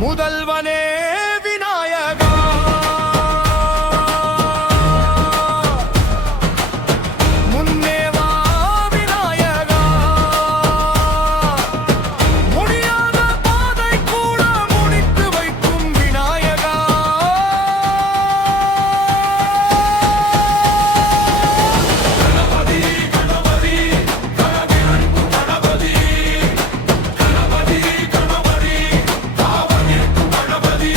முதல்வனே விநாயகா முன்னேவா விநாயகா முடியாத பாதை கூட முடித்து வைக்கும் விநாயகா கணபதி கணபதி கணவிரண்டு கணபதி கணபதி கணபதி காவனிற்கு கணபதி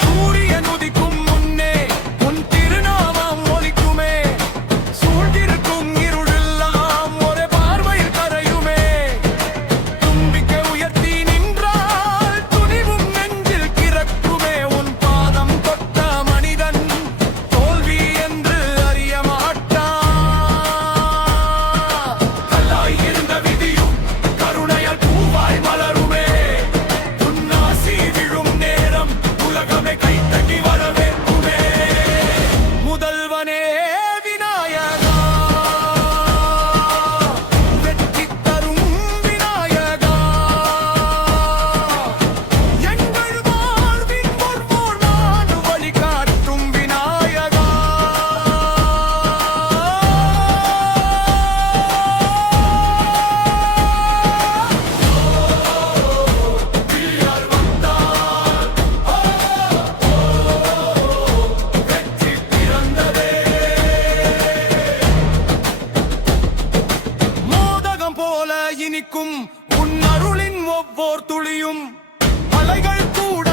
சூரியன் உதிக்கும் முன்னே உன் திருநாமம் ஒலிக்குமே சூழ்ந்திருக்கும் இருளெல்லாம் ஒரே பார்வையில் கரையுமே தும்பிக்கை உயர்த்தி நின்றால் துணிவும் நெஞ்சில் கிறக்குமே உன் பாதம் தொட்ட மனிதன் தோல்வி என்று அறிய மாட்டான் கல்லாய் இருந்த விதியும் கருணையால் பூவாய் மலருமே உன்னாசி விழும் நேரம் உலகமே கைத்தட்டி வரவேற்குமே முதல்வனே விநாயகா வெற்றி தரும் விநாயகா எங்கள் வாழ்வின் ஒவ்வொரு நாடு வழிகாட்டும் விநாயகா விழியால் வந்தார் வெற்றி பிறந்ததே மோதகம் போல இனிக்கும் உன் அருளின் ஒவ்வொரு துளியும் மலைகள் கூட